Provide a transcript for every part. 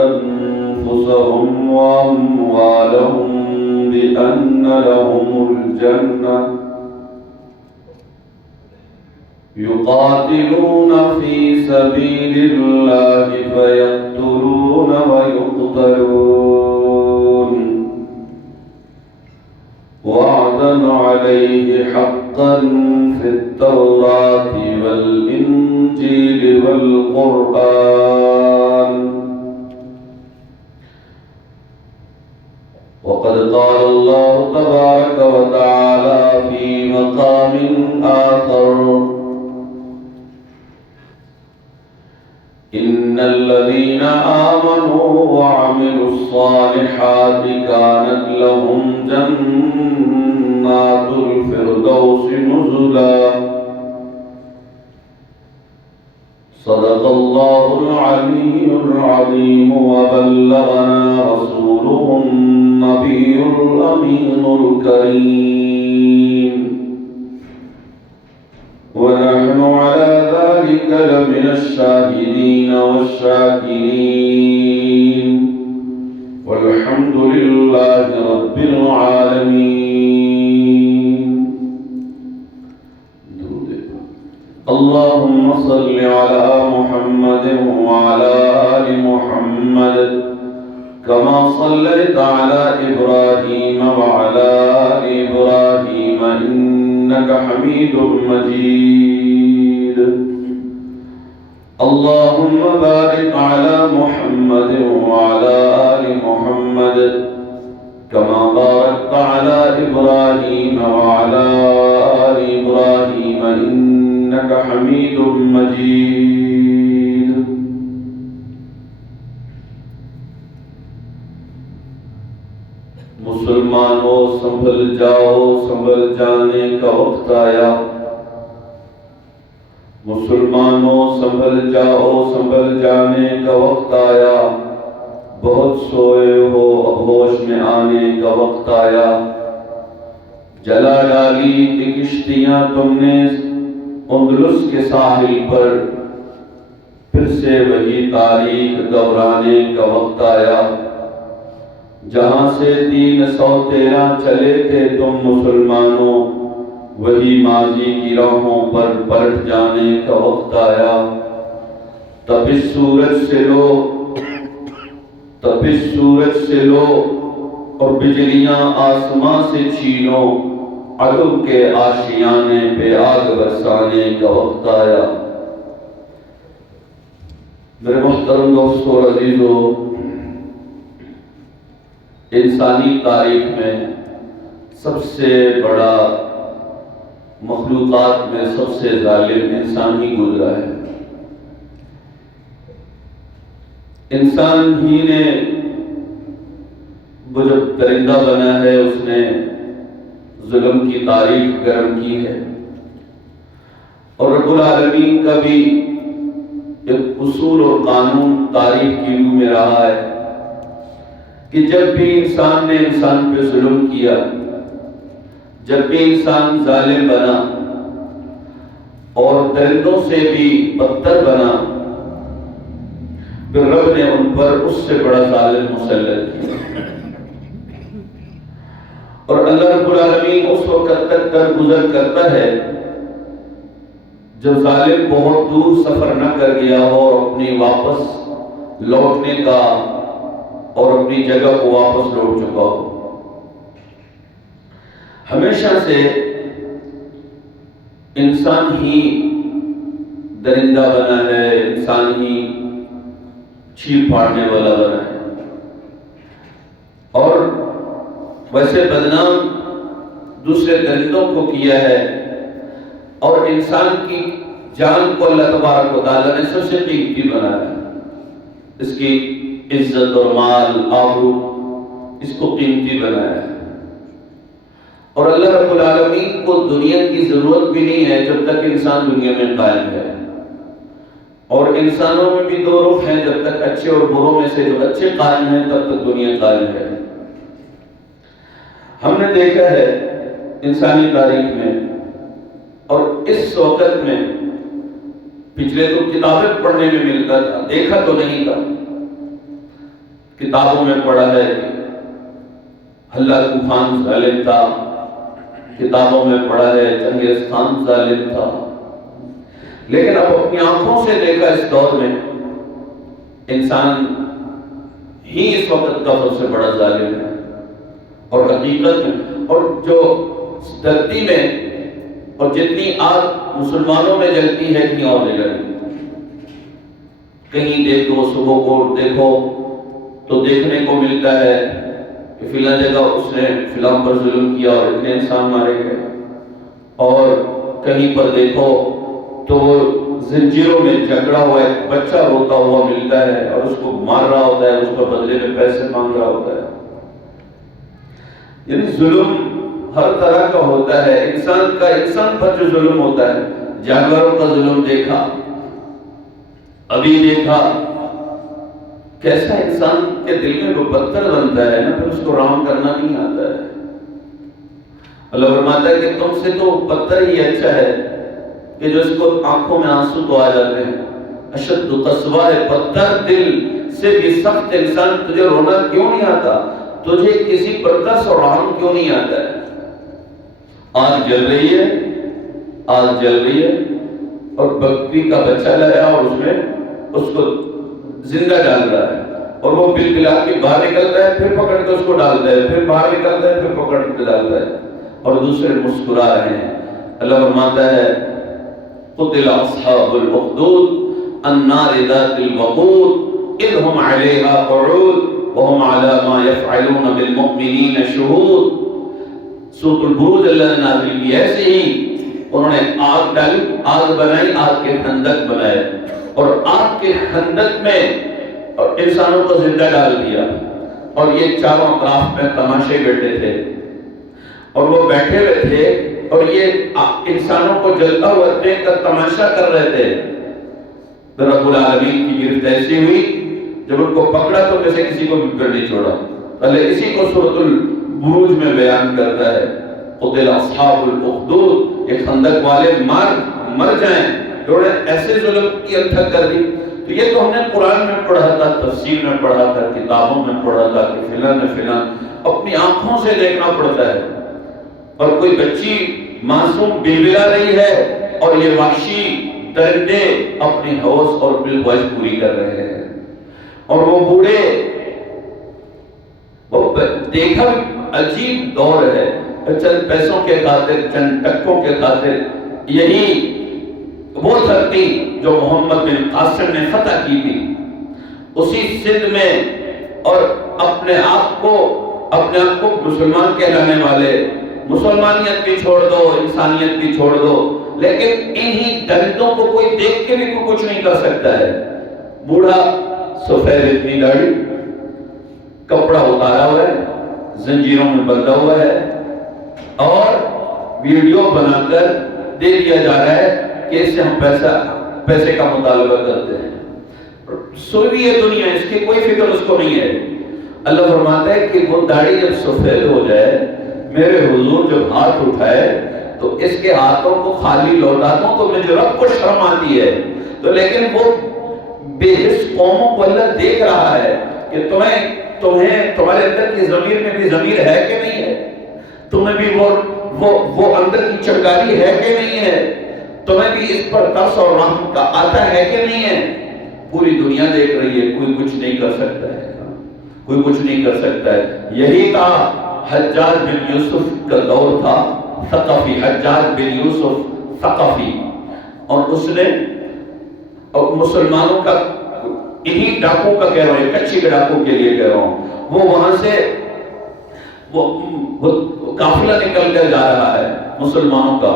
أنفسهم وأموالهم بأن لهم الجنة يقاتلون في سبيل الله فيقتلون ويقتلون وعدا عليه حقا في التوراة والإنجيل والقرآن. وقد قال الله تبارك وتعالى في مقام آخر: إن الذين آمنوا وعملوا الصالحات كانت لهم جنات الفردوس نزلا. صدق الله العلي العظيم وبلغنا رسوله النبي الأمين الكريم، ونحن على ذلك لمن الشاهدين والشاكرين، والحمد لله رب العالمين. اللهم صل على محمد وعلى آل محمد كما صليت على إبراهيم وعلى آل إبراهيم إنك حميد مجيد. اللهم بارك على محمد وعلى آل محمد كما باركت على إبراهيم وعلى آل إبراهيم إنك حميد مجيد. مسلمانوں سنبھل جاؤ، سنبھل جانے کا وقت آیا. مسلمانوں سنبھل جاؤ، سنبھل جانے کا وقت آیا. بہت سوئے ہو، اب ہوش میں آنے کا وقت آیا. جلا ڈالی کی کشتیاں تم نے اندلس کے ساحل پر، پھر سے وہی تاریخ دہرانے کا وقت آیا. جہاں سے 313 چلے تھے تم مسلمانوں، وہی ماضی کی راہوں پر پلٹ جانے کا وقت آیا. تپش سورج سے لو، تپش سورج سے لو اور بجلیاں آسمان سے چھینو، عدو کے آشیانے پہ آگ برسانے کا وقت آیا. میرے محترم دوستو اور عزیزو، انسانی تاریخ میں سب سے بڑا، مخلوقات میں سب سے ظالم انسان ہی گزرا ہے. انسان ہی نے وہ جب درندہ بنا ہے، اس نے ظلم کی تاریخ گرم کی ہے. اور رب العالمین کا بھی ایک اصول اور قانون تاریخ کی روح میں رہا ہے کہ جب بھی انسان نے انسان پہ ظلم کیا، جب بھی انسان ظالم بنا اور درندوں سے بھی بدتر بنا، پھر رب نے ان پر اس سے بڑا ظالم مسلط کیا. اور اللہ رب العالمین اس وقت تک درگزر کرتا ہے جب ظالم بہت دور سفر نہ کر گیا ہو اور اپنی واپس لوٹنے کا اور اپنی جگہ کو واپس لوٹ چکا ہو. ہمیشہ سے انسان ہی درندہ بنا ہے، انسان ہی چیر پھاڑنے والا بنا ہے. اور ویسے بدنام دوسرے درندوں کو کیا ہے، اور انسان کی جان کو اللہ تبارک و تعالیٰ نے سب سے قیمتی بنایا ہے. اس کی عزت اور مال، آبرو، اس کو قیمتی بنایا ہے. اور اللہ رب العالمین کو دنیا کی ضرورت بھی نہیں ہے جب تک انسان دنیا میں قائم ہے. اور انسانوں میں بھی 2 رخ ہیں، جب تک اچھے اور بروں میں سے جو اچھے قائم ہیں تب تک دنیا قائم ہے. ہم نے دیکھا ہے انسانی تاریخ میں اور اس وقت میں پچھلے تو کتابیں پڑھنے میں ملتا تھا، دیکھا تو نہیں تھا، کتابوں میں پڑھا ہے کہ حلہ طوفان ظالم تھا، کتابوں میں پڑھا ہے چنگیز خان ظالم تھا، لیکن اب اپنی آنکھوں سے دیکھا اس دور میں انسان ہی اس وقت کا سب سے بڑا ظالم ہے۔ اور حقیقت میں اور جو دھرتی میں اور جتنی آگ مسلمانوں میں جلتی ہے کہیں اور جگہ نہیں، کہیں دیکھو صبح کو دیکھو تو دیکھنے کو ملتا ہے کہ فلاں جگہ اس نے فلاں پر ظلم کیا اور اتنے انسان مارے گئے، اور کہیں پر دیکھو تو وہ زنجیروں میں جکڑا ہوا ایک بچہ روتا ہوا ملتا ہے اور اس کو مار رہا ہوتا ہے، اس پر بدلے میں پیسے مانگ رہا ہوتا ہے۔ یعنی ظلم ہر طرح کا ہوتا ہے، انسان پر جو ظلم ہوتا ہے، جانوروں کا ظلم دیکھا، ابھی دیکھا کیسا انسان کے دل میں وہ پتھر بنتا ہے نا، پھر اس کو رام کرنا نہیں آتا ہے۔ اللہ فرماتا ہے کہ تم سے تو پتھر ہی اچھا ہے کہ جو اس کو آنکھوں میں آنسو تو آ جاتے ہیں۔ اشد قسوہ ہے پتھر، دل سے بھی سخت انسان، تجھے رونا کیوں نہیں آتا؟ تجھے کسی پر ترس اور رحم کیوں نہیں آتا ہے؟ آگ جل رہی ہے، آگ جل رہی ہے، اور بکری کا بچہ لایا اور اس میں اس کو زندہ ڈال رہا ہے، اور وہ بل بلا کے باہر نکلتا ہے، پھر پکڑ کے اس کو ڈالتا ہے، پھر باہر نکلتا ہے، پھر پکڑ کے ڈالتا ہے، اور دوسرے مسکرا رہے ہیں۔ اللہ فرماتا ہے قتل اصحاب الاخدود النار ذات الوقود اذ هم علیہا قعود وهم علی ما یفعلون بالمؤمنین شہود۔ سورۃ البروج اللہ نے نازل کی، ایسے ہی انہوں نے آگ ڈالی، آگ بنائی، آگ کے خندق بنائے، اور آگ کے خندق میں انسانوں کو زندہ ڈال دیا، اور یہ چاروں اطراف میں تماشے بیٹھے تھے، اور وہ بیٹھے ہوئے تھے اور یہ انسانوں کو جلتا ہوا دیکھ کر تماشا کر رہے تھے۔ رب العالمین کی گرفت ایسی ہوئی جب ان کو پکڑا تو میں سے کسی کو بھی پھر نہیں چھوڑا۔ اللہ اسی کو سورۃ البروج میں بیان کرتا ہے، قتل اصحاب الاخدود، یہ خندق والے مر جائیں، انہوں نے ایسے ظلم کی انتھک کر دی۔ تو یہ تو ہم نے قرآن میں پڑھا تھا، تفسیر میں پڑھا تھا، کتابوں میں پڑھا تھا کہ فلاں فلاں، اپنی آنکھوں سے دیکھنا پڑتا ہے۔ اور کوئی بچی معصوم بلبلا رہی ہے اور یہ وحشی درندے اپنی ہوش اور بالخواہش پوری کر رہے ہیں، اور وہ بوڑھے، وہ دیکھا عجیب دور ہے، چند پیسوں کے خاطر، چند ٹکوں کے خاطر یہی وہ دھرتی جو محمد بن قاسم نے فتح کی تھی، اسی سندھ میں، اور اپنے آپ کو مسلمان کہلانے والے، مسلمانیت بھی چھوڑ دو، انسانیت بھی چھوڑ دو، لیکن انہی درندوں کو کوئی دیکھ کے بھی کچھ نہیں کر سکتا ہے۔ بوڑھا سفید اتنی داڑھی، کپڑا اتارا ہوا ہے، زنجیروں میں بندھا ہوا ہے، اور ویڈیو بنا کر دے دیا جا رہا ہے کہ اس سے ہم پیسے کا مطالبہ کرتے ہیں۔ سوئی ہے دنیا، اس کی کوئی فکر اس کو نہیں ہے۔ اللہ فرماتا ہے کہ وہ داڑھی جب سفید ہو جائے، میرے حضور جب ہاتھ اٹھائے تو اس کے ہاتھوں کو خالی لوٹا دوں تو مجھے رب کو شرم آتی ہے۔ تو لیکن وہ بے حس قوموں کو اللہ دیکھ رہا ہے کہ تمہارے اندر کی ضمیر میں بھی ضمیر ہے کہ نہیں ہے، تمہیں بھی وہ اندر کی چنگاری ہے کہ نہیں ہے، تمہیں بھی اس پر ترس اور رحم کا آتا ہے کہ نہیں ہے۔ پوری دنیا دیکھ رہی ہے، کوئی کچھ نہیں کر سکتا ہے، کوئی کچھ نہیں کر سکتا ہے۔ یہی تھا حجاج بن یوسف کا دور تھا، ثقفی، حجاج بن یوسف ثقفی، اور اس نے مسلمانوں کا، انہی ڈاکوں کا کہہ رہا ہوں، کچھی کے ڈاکوں کے لیے کہہ رہا ہوں، وہ وہاں سے وہ قافلہ نکل کر جا رہا ہے مسلمانوں کا۔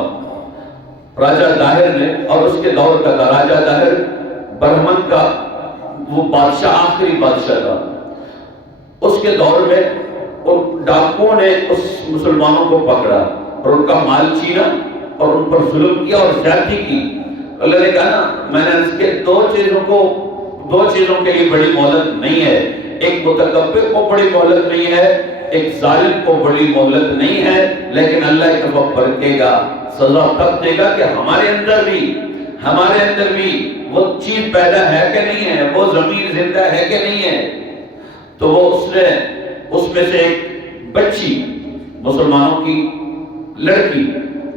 راجہ داہر نے، اور اس کے دور کا تھا راجہ داہر برہمن کا، وہ بادشاہ، آخری بادشاہ تھا، اس کے دور میں ان ڈاکوں نے اس مسلمانوں کو پکڑا اور ان کا مال چھینا اور ان پر ظلم کیا اور زیادتی کی۔ اللہ نے کہا نا، میں نے اس کے دو چیزوں کے لیے بڑی مہلت نہیں ہے، ایک متکبر کو بڑی مہلت نہیں ہے، ایک ظالم کو بڑی مہلت نہیں ہے، لیکن اللہ ایک دفعہ پرکھے گا، سزا تب دے گا کہ ہمارے اندر بھی وہ چیز پیدا ہے کہ نہیں ہے، وہ ضمیر زندہ ہے کہ نہیں ہے۔ تو وہ اس میں سے ایک بچی مسلمانوں کی لڑکی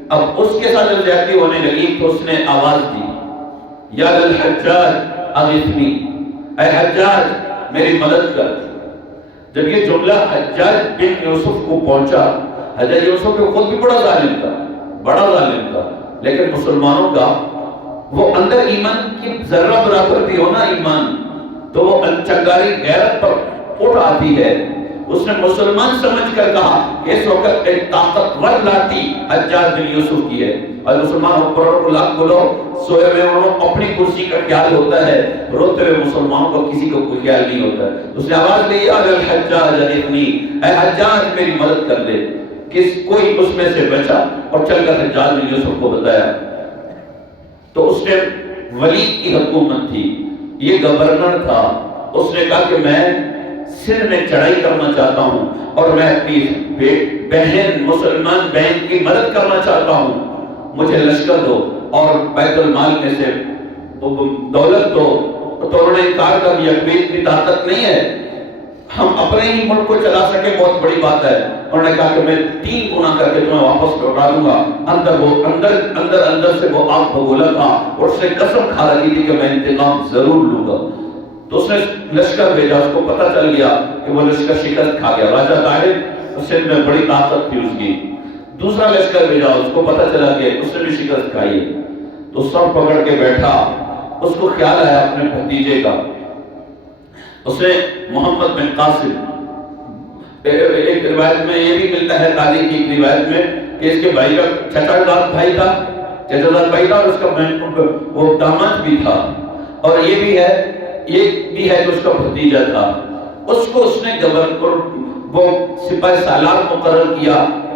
اب اس کے ساتھ جب زیادتی ہونے لگی تو اس نے آواز دی یا للحجاج اغثنی، اے حجاج میری مدد کر۔ جب یہ جملہ حجاج بن یوسف کو پہنچا، حجاج یوسف کو خود بھی بڑا ظالم تھا، لیکن مسلمانوں کا وہ اندر ایمان کی ذرہ برابر بھی ہونا ایمان، تو وہ چنگاری غیرت پر اٹھ آتی ہے۔ اس نے مسلمان سمجھ کر کہا کہ اس وقت ایک طاقتور لاٹھی حجاج بن یوسف کی ہے، اور مسلمان اوپر کو لاکھ بولو سوئے ہوئے انہوں اپنی کرسی کا خیال ہوتا ہے، روتے ہوئے مسلمانوں کو کسی کو کوئی خیال نہیں ہوتا ہے۔ اس نے آواز دی یا الحجاج اغثنی، اے حجاج میری مدد کر دے۔ کوئی اس میں سے بچا اور چل کر حجاج بن یوسف کو بتایا، تو اس نے ولید کی حکومت تھی، یہ گورنر تھا، اس نے کہا کہ میں سندھ میں چڑھائی کرنا چاہتا ہوں اور میں اپنی بہن مسلمان بہن کی مدد کرنا چاہتا ہوں، مجھے لشکر دو اور بیت المال میں سے دولت دو۔ تو انہوں نے کہا کہ اتنی طاقت نہیں ہے، ہم اپنے ہی ملک کو چلا سکے بہت بڑی بات ہے۔ انہوں نے کہا کہ میں 3 گنا کر کے تمہیں واپس لوٹا دوں گا۔ اندر سے وہ آگ بگولا تھا اور اس نے قسم کھا رہی تھی کہ میں انتقام ضرور لوں گا۔ تو اس نے لشکر بھیجا، اس کو پتہ چل گیا کہ وہ لشکر شکست کھا گیا۔ راجہ طاہر سندھ میں بڑی طاقت تھی اس کی، دوسرا لشکر بھیجا، اس کو پتہ چلا کہ اس نے بھی شکست کھائی، تو سر پکڑ کے بیٹھا۔ اس کو خیال آیا اپنے بھتیجے کا، اس نے محمد بن قاسم، ایک روایت میں یہ بھی ملتا ہے، تاریخ کی ایک روایت میں کہ اس کے بھائی کا چچا دار بھائی تھا اور اس کا وہ داماد بھی تھا، اور یہ بھی ہے کہ اس کا بھتیجا تھا۔ اس کو اس نے گورنر وہ سپاہی سالار مقرر کیا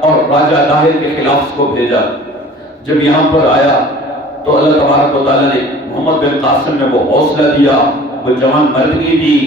اور راجہ طاہر کے خلاف اس کو بھیجا۔ جب یہاں پر آیا تو اللہ تبارک و تعالیٰ نے محمد بن قاسم میں وہ حوصلہ دیا، وہ جوان مردگی دی،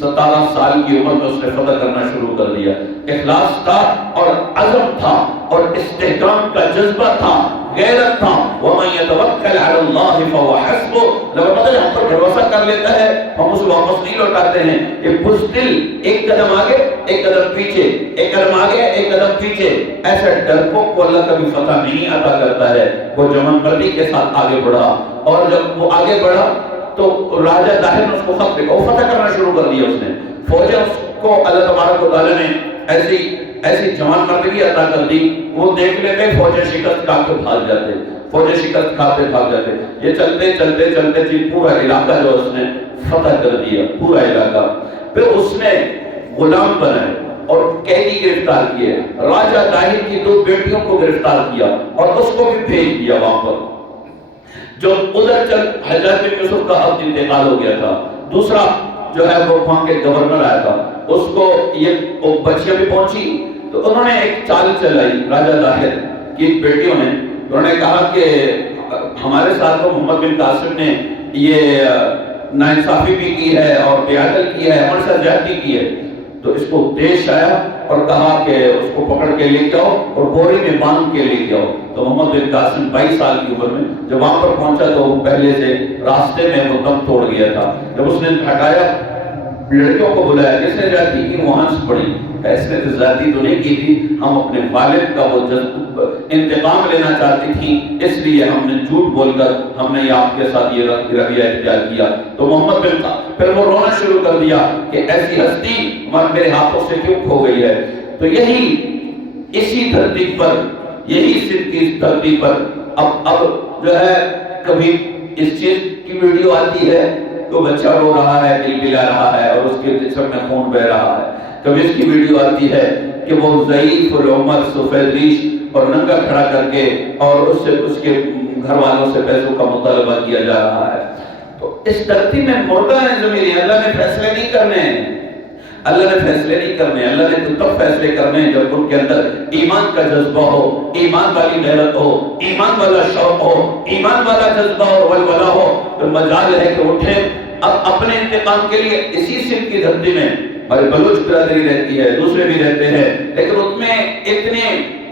17 سال کی عمر میں اس نے فتح کرنا شروع کر دیا۔ اخلاص تھا اور عزم تھا اور استحکام کا جذبہ تھا، غیرت تھا۔ وَمَن يَتَوَكَّلْ عَلَى اللَّهِ فَهُوَ حَسْبُهُ، لوگ پتہ ہم پر بھروسہ کر لیتا ہے ہم اسے واپس نہیں لوٹاتے ہیں۔ یہ بزدل ایک قدم آگے ایک قدم پیچھے، ایک قدم آگے ایک قدم پیچھے، ایسا ڈرپوک کو اللہ کبھی فتح نہیں عطا کرتا ہے۔ وہ جوان مردی کے ساتھ آگے بڑھا، اور جب وہ آگے بڑھا تو راجہ طاہر نے اس کو خط لکھا، وہ فتح کرنا شروع کر دیا۔ اس نے فوجیں اس کو اللہ تبارک و تعالیٰ نے ایسی جوان مردگی عطا کر دی، وہ دیکھ لیتے فوجیں شکست کھا کے بھاگ جاتے، فوجیں شکست کھاتے بھاگ جاتے۔ یہ چلتے چلتے پورا علاقہ جو اس نے فتح کر دیا، پورا علاقہ۔ پھر اس نے غلام بنائے اور قیدی گرفتار کیے، راجہ طاہر کی 2 بیٹیوں کو گرفتار کیا اور اس کو بھی بھیج دیا وہاں پر۔ جو ادھر حجاج بن یوسف کا اب انتقال ہو گیا تھا، دوسرا جو ہے وہ وہاں کے گورنر آیا تھا، اس کو یہ بچیاں بھی پہنچی، تو انہوں نے ایک چال چلائی راجہ طاہر کی بیٹیوں نے۔ انہوں نے کہا کہ ہمارے ساتھ تو محمد بن قاسم نے یہ ناانصافی بھی کی ہے اور بے عدل کی ہے، ہمارے ساتھ زیادتی کی ہے۔ تو اس کو دیش آیا اور کہا کہ اس کو پکڑ کے لے کے آؤ اور بوری میں باندھ کے لے کے آؤ۔ تو محمد بن قاسم 22 سال کی عمر میں جب وہاں پر پہنچا تو وہ پہلے سے راستے میں وہ دم توڑ گیا تھا۔ جب اس نے ہٹایا، لڑکیوں کو بلایا، کس نے زیادتی کی؟ وہاں سے پڑی، ایسے تو زیادتی تو نہیں کی تھی، ہم اپنے والد کا وہ انتقام لینا چاہتی تھی، اس لیے ہم نے جھوٹ بول کر ہم نے آپ کے ساتھ یہ رویہ اختیار کیا۔ تو محمد بن پھر وہ رونا شروع کر دیا کہ ایسی ہستی میرے ہاتھوں سے کیوں کھو گئی ہے۔ تو اسی دھرتی پر، یہی سندھ کی دھرتی پر اب جو ہے کبھی اس چیز کی ویڈیو آتی ہے تو بچہ رو رہا ہے، دل پلا رہا ہے اور اس کے جسم میں خون بہ رہا ہے۔ کبھی اس کی ویڈیو آتی ہے کہ وہ ضعیف العمر سفید ریش اور ننگا کھڑا کر کے اور اس کے گھر والوں سے پیسوں کا مطالبہ کیا جا رہا ہے۔ تو اس دھرتی میں مردہ ہے زمین، اللہ نے فیصلے نہیں کرنے ہیں، اللہ نے فیصلے نہیں کرنے، اللہ نے تو تب فیصلے کرنے ہیں جب ان کے اندر ایمان کا جذبہ ہو، ایمان والی غیرت ہو، ایمان والا شوق ہو، ایمان والا جذبہ اور ولولہ ہو۔ تو مجال ہے کہ اٹھیں اب اپنے انتقام کے لیے۔ اسی سندھ کی دھرتی میں ہماری بلوچ برادری رہتی ہے، دوسرے بھی رہتے ہیں، لیکن اس میں اتنے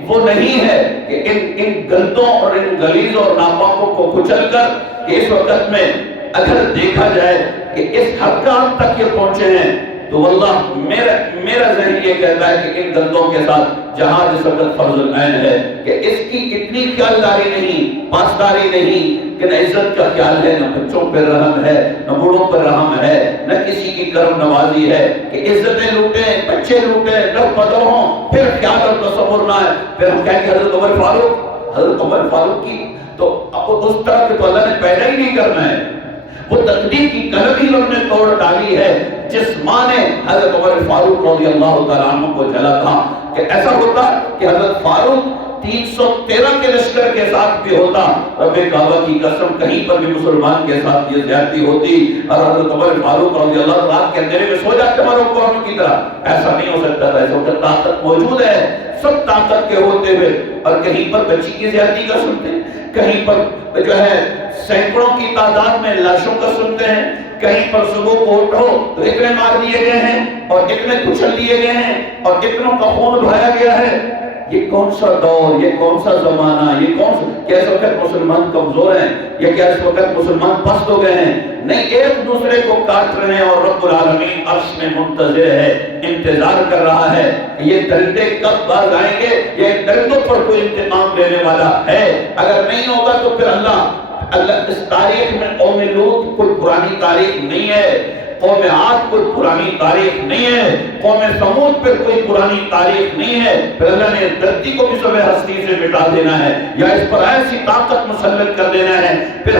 وہ نہیں ہے کہ ان غلطوں اور ان غلیظ اور ناپاکوں کو کچل کر اس وقت میں اگر دیکھا جائے کہ اس حد تک یہ پہنچے ہیں تو واللہ میرا ذہن یہ کہتا ہے کہ ان دندوں کے ساتھ جہاد اس وقت فرض العین ہے کہ اس کی اتنی خیالداری نہیں، پاسداری نہیں کہ نہ عزت کا خیال ہے، نہ بچوں پر رحم ہے، نہ بوڑھوں پر رحم ہے، نہ کسی کی کرم نوازی ہے کہ عزتیں لوٹیں، بچے لوٹیں، رب بدر ہوں، پھر خیال اور تصور نہ ہے، پھر ہم کہیں کہ حضرت عمر فاروق کی تو اس طرح کے تو اللہ نے پیدا ہی نہیں کرنا ہے، وہ تقدیر کی قلم ہی لوگ نے توڑ ڈالی ہے جس ماں نے حضرت عمر فاروق رضی اللہ تعالیٰ عنہ کو جلا تھا کہ ایسا ہوتا کہ حضرت فاروق 313 کے لشکر کے ساتھ بھی ہوتا، رب کعبہ کی قسم کہیں پر بھی مسلمان کے ساتھ یہ زیادتی ہوتی اور حضرت عمر فاروق رضی اللہ رات کے اندھیرے میں سو جاتے مارو قوم کی طرح، ایسا نہیں ہو سکتا تھا۔ اس وقت طاقت موجود ہے، سب طاقت کے ہوتے ہوئے اور کہیں پر بچی کی زیادتی کا سنتے ہیں، کہیں پر جو ہے سینکڑوں کی تعداد میں لاشوں کا سنتے ہیں، کہیں پر صبح کو اٹھو تو اتنے مار دیے گئے ہیں اور اتنے کچل دیے گئے ہیں اور اتنوں کا خون بہایا گیا ہے۔ یہ کون سا دور، یہ کون سا زمانہ، یہ کون سا، کیا اس وقت مسلمان کمزور ہیں یا کیا اس وقت مسلمان پست ہو گئے ہیں؟ نہیں، ایک دوسرے کو کاٹ رہے ہیں اور رب العالمین عرش میں منتظر ہے، انتظار کر رہا ہے کہ یہ درندے کب باز آئیں گے، یہ درندوں پر کوئی انتقام لینے والا ہے۔ اگر نہیں ہوگا تو پھر اللہ اس تاریخ میں قوم لوط کوئی پرانی تاریخ نہیں ہے، قوم عاد کوئی پرانی تاریخ نہیں ہے، قوم ثمود پر کوئی پرانی تاریخ نہیں ہے، پھر اللہ نے دھرتی کو بھی سب ہستی سے مٹا دینا ہے یا اس پر ایسی طاقت مسلط کر دینا ہے، پھر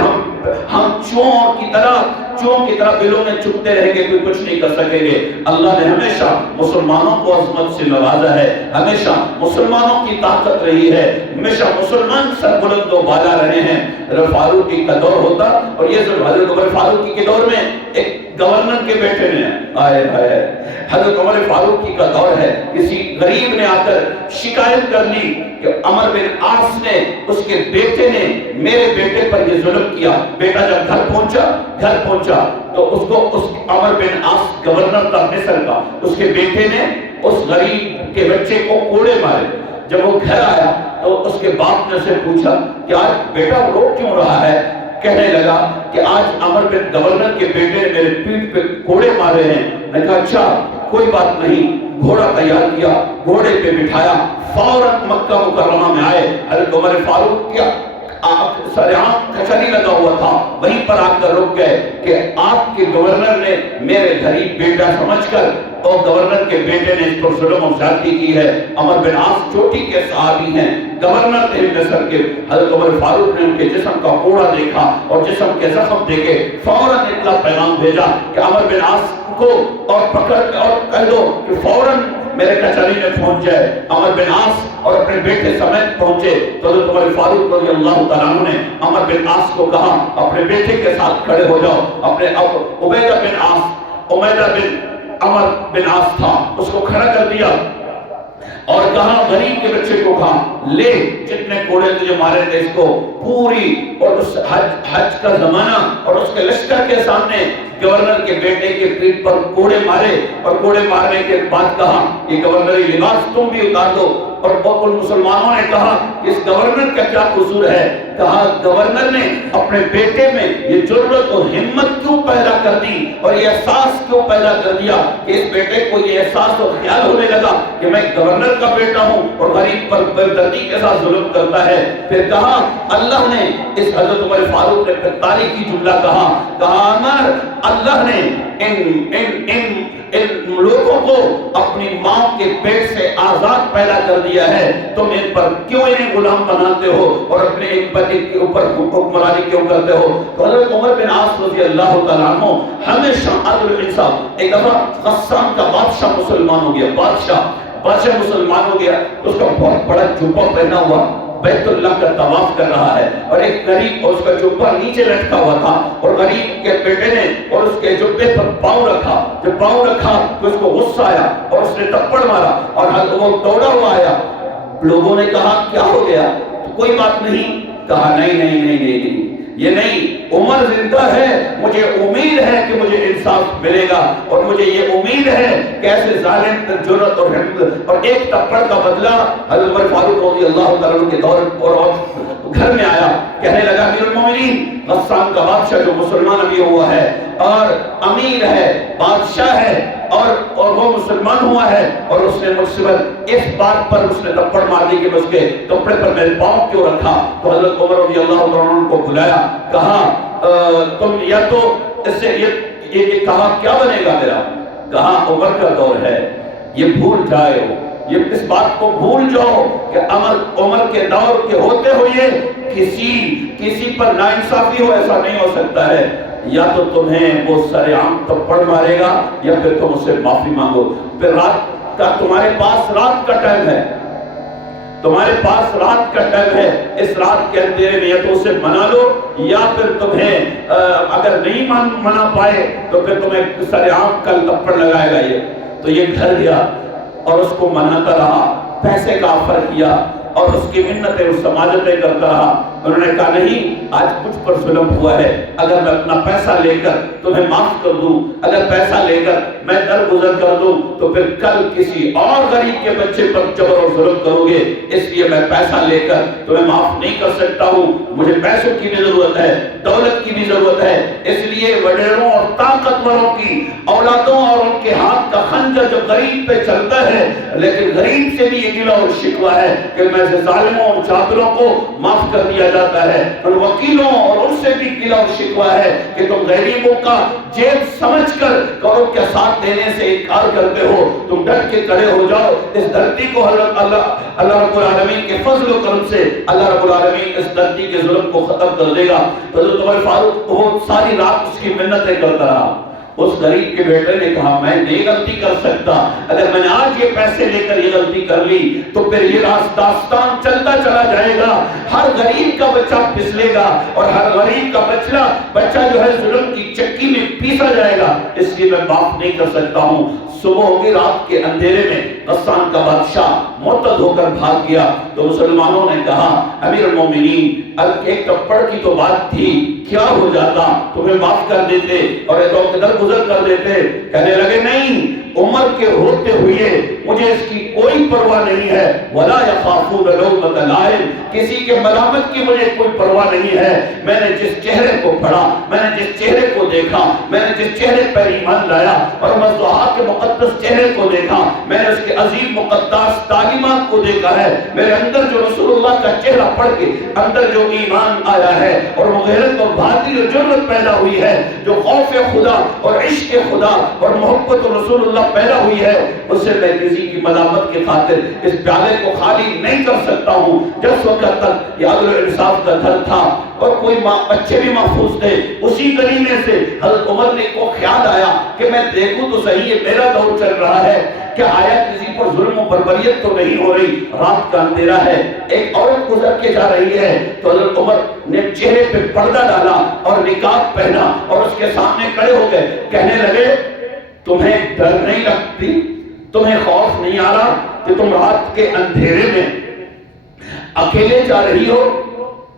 ہم چوہوں کی طرح بلوں میں چھپتے رہیں گے، کوئی کچھ نہیں کر سکیں گے۔ اللہ نے ہمیشہ مسلمانوں کو عظمت سے نوازا ہے، ہمیشہ مسلمانوں کی طاقت رہی ہے، ہمیشہ مسلمان سر بلند و بالا رہے ہیں۔ حضرت فاروقی کا دور ہوتا اور یہ حضرت عمر فاروقی کے دور میں ایک گورنر کے بیٹے نے حضرت عمر فاروقی کا دور ہے، کسی غریب نے آ کر شکایت کر لی کہ عمر بن عاص نے، اس کے بیٹے نے میرے بیٹے پر یہ ظلم کیا۔ بیٹا جب گھر پہنچا تو اس عمر بن عاص گورنر تھا مصر کا، اس کے بیٹے نے اس غریب کے بچے کو کوڑے مارے۔ جب وہ گھر آیا تو اس کے باپ نے اسے پوچھا کہ آج بیٹا رو کیوں رہا ہے؟ کہنے لگا کہ آج عمر بن گورنر کے بیٹے نے میرے پیٹھ پہ کوڑے مارے ہیں۔ میں کہا اچھا کوئی بات نہیں، گھوڑا تیار کیا، گھوڑے پہ بٹھایا، فوراً مکہ مکرمہ میں آئے۔ حضرت عمر فاروق کیا سریعان کچھری لگا ہوا تھا، وہیں پر آ کر رک گئے کہ آپ کے گورنر نے میرے غریب بیٹا سمجھ کر اور گورنر کے بیٹے نے اس پر ظلم و زیادتی کی ہے۔ عمر بن عاص چوٹی کے صحابی ہیں، گورنر تھے مصر کے۔ حضرت عمر فاروق نے ان کے جسم کا کوڑا دیکھا اور جسم کے زخم دیکھے، فوراً اطلاع پیغام بھیجا کہ عمر بن عاص کو اور پکڑ اور کہہ دو کہ فوراً میرے کچہری میں پہنچ جائے۔ عمر بن عاص اور اپنے بیٹے سمیت پہنچے تو حضرت عمر فاروق رضی اللہ تعالیٰ عنہ نے عمر بن عاص کو کہا اپنے بیٹے کے ساتھ کھڑے ہو جاؤ۔ اپنے عبیدہ بن عمر بن عاص تھا، اس کو کھڑا کر دیا اور کہا غریب کے بچے کو کہا لے جتنے کوڑے تجھے مارے تھے اس کو پوری، اور اس حج کا زمانہ اور اس کے لشکر کے سامنے گورنر کے بیٹے کے پیٹھ پر کوڑے مارے اور کوڑے مارنے کے بعد کہا کہ گورنری لباس تم بھی اتار دو۔ اور ان مسلمانوں نے کہا کہ اس گورنر کا کیا قصور ہے؟ کہا گورنر نے اپنے بیٹے میں یہ جرأت و ہمت کیوں پیدا کر دی اور یہ احساس کیوں پیدا کر دیا کہ اس بیٹے کو یہ احساس اور خیال ہونے لگا کہ میں گورنر کا بیٹا ہوں اور غریب پر بردردی کے ساتھ ظلم کرتا ہے۔ پھر کہا اللہ نے اس حضرت عمر فاروق نے پھر تاریخی جملہ کہا عمر اللہ نے ان لوگوں کو اپنی ماں کے پیٹ سے آزاد پیدا کر دیا ہے، تم ان پر کیوں انہیں غلام بناتے ہو اور اپنے ایک پتی کے اوپر حکمرانی کیوں کرتے ہو؟ تو حضرت عمر بن عاص رضی اللہ تعالیٰ عنہ ہمیشہ عدل انصاف۔ ایک دفعہ غسان کا بادشاہ مسلمان ہو گیا، بادشاہ مسلمان ہو گیا، اس کا بہت بڑا جبہ پہنا ہوا بیت اللہ کا طواف کر رہا ہے اور ایک غریب اور اس کا جبہ نیچے لٹکا ہوا تھا اور غریب کے بیٹے نے اور اس کے جبے پر پاؤں رکھا۔ جب پاؤں رکھا تو اس کو غصہ آیا اور اس نے تپڑ مارا اور وہ دوڑا ہوا آیا۔ لوگوں نے کہا کیا ہو گیا؟ تو کوئی بات نہیں، کہا نہیں یہ نہیں، عمر زندہ ہے، مجھے امید ہے کہ مجھے انصاف ملے گا اور مجھے یہ امید ہے کہ ایسے ظالم پر جرأت اور ہمت اور ایک تپڑ کا بدلہ حضرت عمر فاروق رضی اللہ تعالیٰ عنہ کے دور اور گھر میں آیا، کہنے لگا امیر المومنین، غسان کا بادشاہ جو مسلمان ابھی ہوا ہے اور امیر ہے، بادشاہ ہے اور وہ مسلمان ہوا ہے، اور اس نے مجھ سے اس بات پر اس نے تھپڑ مار دی کہ اس کے کپڑے پر میرے پاؤں کیوں رکھا۔ تو حضرت عمر رضی اللہ عنہ کو بلایا، کہا تم یا تو اس سے یہ کہا کیا بنے گا میرا؟ کہا عمر کا دور ہے، یہ بھول جائے ہو، یہ اس بات کو بھول جاؤ کہ عمر کے دور کے ہوتے ہوئے کسی پر ناانصافی ہو، ایسا نہیں ہو سکتا ہے، یا تو تمہیں وہ سر عام تھپڑ مارے گا یا پھر تم اس سے معافی مانگو۔ پھر رات کا تمہارے پاس رات کا ٹائم ہے، تمہارے پاس رات کا ٹائم ہے، اس رات کے اندھیرے میں یا تو اسے منا لو یا پھر تمہیں اگر نہیں منا پائے تو پھر تمہیں سر عام کا تھپڑ لگائے گا۔ یہ تو یہ گھر گیا اور اس کو مناتا رہا، پیسے کا آفر کیا اور اس کی منتیں اور سماجتیں کرتا رہا۔ انہوں نے کہا نہیں، آج مجھ پر ظلم ہوا ہے، اگر میں اپنا پیسہ لے کر تمہیں معاف کر دوں، اگر پیسہ لے کر میں درگزر کر دوں تو پھر کل کسی اور غریب کے بچے پر جبر اور ظلم کرو گے، اس لیے میں پیسہ لے کر تمہیں معاف نہیں کر سکتا ہوں۔ مجھے پیسوں کی بھی ضرورت ہے، دولت کی بھی ضرورت ہے، اس لیے وڈیروں اور طاقتوروں کی اولادوں اور ان کے ہاتھ کا خنجر جو غریب پہ چلتا ہے، لیکن غریب سے بھی یہ گلہ اور شکوہ ہے کہ میں سے ظالموں اور جابروں کو معاف کر دیا جاتا ہے، ان وکیلوں اور ان سے بھی گلہ اور شکوہ ہے کہ تم غریبوں کا جیب سمجھ کر کرو کے ساتھ دینے سے انکار کرتے ہو۔ تم ڈٹ کے کھڑے ہو جاؤ، اس دھرتی کو اللہ رب العالمین کے فضل و کرم سے اللہ رب العالمین اس دھرتی کے ظلم کو ختم کر دے گا۔ حضرت عمر فاروق وہ ساری رات اس کی منتیں کرتا رہا۔ اس غریب کے بیٹے نے کہا میں نہیں غلطی کر سکتا، اگر میں نے آج یہ پیسے لے کر یہ غلطی کر لی تو پھر یہ داستان چلتا چلا جائے گا، ہر غریب کا بچہ پھسلے گا اور ہر غریب کا بچہ جو ہے ظلم کی چکی میں پیسا جائے گا، اس لیے میں معاف نہیں کر سکتا ہوں۔ صبح ہوگی، رات کے اندھیرے میں غسان کا بادشاہ مرتد ہو کر بھاگ گیا تو مسلمانوں نے کہا امیر المومنین ایک تھپڑ کی تو بات تھی، کیا ہو جاتا تمہیں معاف کر دیتے اور درگزر کر دیتے۔ کہنے لگے نہیں، عمر کے ہوتے ہوئے مجھے اس کی کوئی پرواہ نہیں ہے، ولا یخافون لومۃ لائم، کسی کے ملامت کی مجھے کوئی پرواہ نہیں ہے۔ میں نے جس چہرے کو پڑھا، میں نے جس چہرے کو دیکھا، میں نے جس چہرے پر ایمان لایا اور مصطفیٰ کے مقدس چہرے کو دیکھا، میں نے اس کے عظیم مقدس تعلیمات کو دیکھا ہے، میرے اندر جو رسول اللہ کا چہرہ پڑھ کے اندر جو ایمان آیا ہے اور وہ غیرت اور بہادری اور جرأت پیدا ہوئی ہے، جو خوف خدا اور عشق خدا اور محبت رسول اللہ پیدا ہوئی ہے، اس سے میں کسی کی ملامت کی خاطر اس پیالے کو خالی نہیں کر سکتا ہوں۔ جس وقت تک یہ عدل و انصاف کا گھر تھا اور کوئی بچے بھی محفوظ تھے، اسی گلی میں سے حضرت عمر نے کو خیال آیا کہ میں دیکھوں تو صحیح، یہ میرا دور چل رہا ہے، کہ آیا کسی پر ظلم و بربریت تو نہیں ہو رہی، رات کا اندھیرا ہے، ایک عورت گزر کے جا رہی ہے۔ تو حضرت عمر نے چہرے پہ پردہ ڈالا اور نقاب پہنا اور اس کے سامنے کھڑے ہو گئے، کہنے لگے تمہیں ڈر نہیں لگتی، تمہیں خوف نہیں آ رہا کہ تم رات کے اندھیرے میں اکیلے جا رہی ہو؟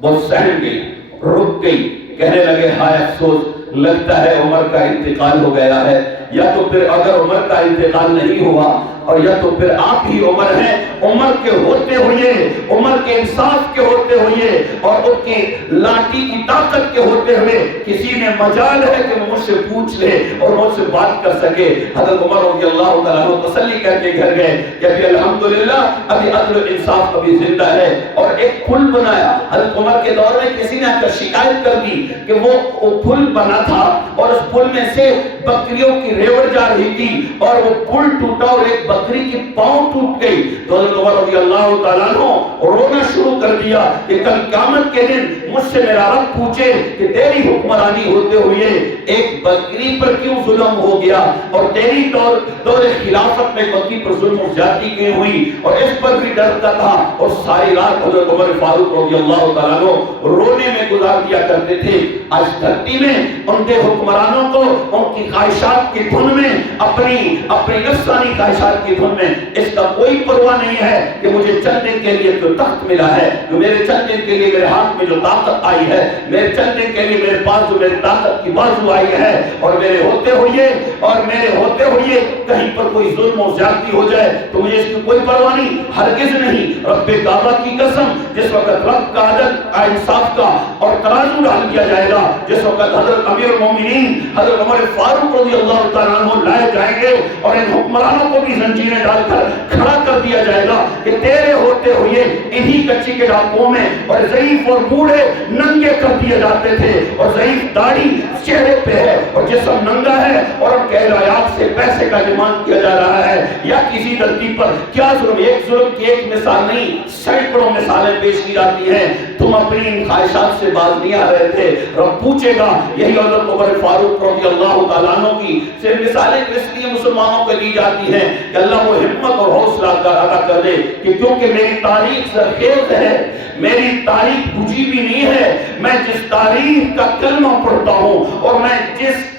وہ سہم گئی، رک گئی، کہنے لگے ہائے افسوس، لگتا ہے عمر کا انتقال ہو گیا ہے، یا تو پھر اگر عمر کا انتقال نہیں ہوا اور یا تو پھر آپ ہی عمر ہیں۔ عمر کے ہوتے ہوئے، عمر کے انصاف کے ہوتے ہوئے اور ان کی لاٹھی کی طاقت کے ہوتے ہوئے کسی میں مجال ہے کہ وہ مجھ سے پوچھ لے اور مجھ سے بات کر سکے۔ حضرت عمر رضی اللہ تعالیٰ عنہ تسلی کر کے گھر گئے کہ ابھی الحمدللہ ابھی عدل و انصاف ابھی زندہ ہے، اور ایک پل بنایا۔ حضرت عمر کے دور میں کسی نے آ کر شکایت کر دی کہ وہ پل بنا تھا اور اس پل میں سے بکریوں کی ریوڑ جا رہی تھی اور وہ پل ٹوٹا اور ایک بکری کی پاؤں ٹوٹ گئی۔ تو حضرت عمر رضی اللہ تعالیٰ عنہ رونا شروع کر دیا کہ کل قیامت کے دن مجھ سے میرا رب پوچھے کہ تیری حکمرانی ہوتے ہوئے ایک بکری پر کیوں ظلم ہو گیا اور تیری دور خلافت میں بکری پر ظلم و زیادتی کیوں ہوئی، اور اس پر بھی ڈرتا تھا۔ اور ساری رات حضرت عمر فاروق رضی اللہ تعالیٰ عنہ رونے میں گزار دیا کرتے تھے۔ آج دھرتی میں ان کے حکمرانوں کو ان کی خواہشات کی دھن میں اپنی نفسانی خواہشات کی دھن میں، اس کا کوئی پرواہ نہیں ہے کہ مجھے چلنے کے لیے جو تخت ملا ہے، جو میرے چلنے کے لیے میرے ہاتھ میں جو طاقت آئی ہے، میرے چلنے کے لیے میرے پاس جو میری طاقت کی بازو آئی ہے، اور میرے ہوتے ہوئے کہیں پر کوئی ظلم و زیادتی ہو جائے تو مجھے اس کی کوئی پرواہ نہیں، ہرگز نہیں۔ رب کعبہ کی قسم، جس وقت رب کا عدل کا انصاف کا اور ترازو ڈال دیا جائے گا، جس وقت حضرت امیر المومنین حضرت عمر فاروق رضی اللہ تعالیٰ عنہ لائے جائیں گے اور ان حکمرانوں کو بھی زنجیریں ڈال کر کھڑا کر دیا جائے گا کہ تیرے ہوتے ہوئے انہی کچی کے ڈاکوں میں اور ضعیف اور بوڑھے ننگے کر دیے جاتے تھے، اور ضعیف داڑھی چہرے پہ ہے اور جسم ننگا ہے، اور ان کے اہلیات سے پیسے کا ڈیمانڈ کیا جا رہا ہے، یا کسی دھرتی پر کیا ظلم، ایک ظلم کی ایک مثال نہیں، سینکڑوں مثالیں پیش کی جاتی ہیں۔ تم اپنی ان خواہشات سے باز نہیں آ رہے تھے، رب پوچھے گا۔ یہی حضرت عمر فاروق رضی اللہ تعالیٰ عنہ کی صرف مثالیں اس لیے مسلمانوں کو دی جاتی ہیں کہ اللہ وہ ہمت اور حوصلہ ادا کر دے کہ کیونکہ میری تاریخ سرخیز ہے، میری تاریخ بجھی بھی نہیں ہے، میں جس تاریخ کا کلمہ پڑھتا ہوں اور میں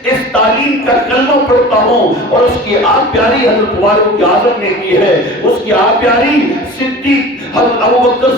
اس تعلیم کا کلمہ پڑھتا ہوں اور اس کی آپ پیاری حضرت فاروق اعظم نے کی ہے، اس کی آپ پیاری صدیق حضرت ابوبکر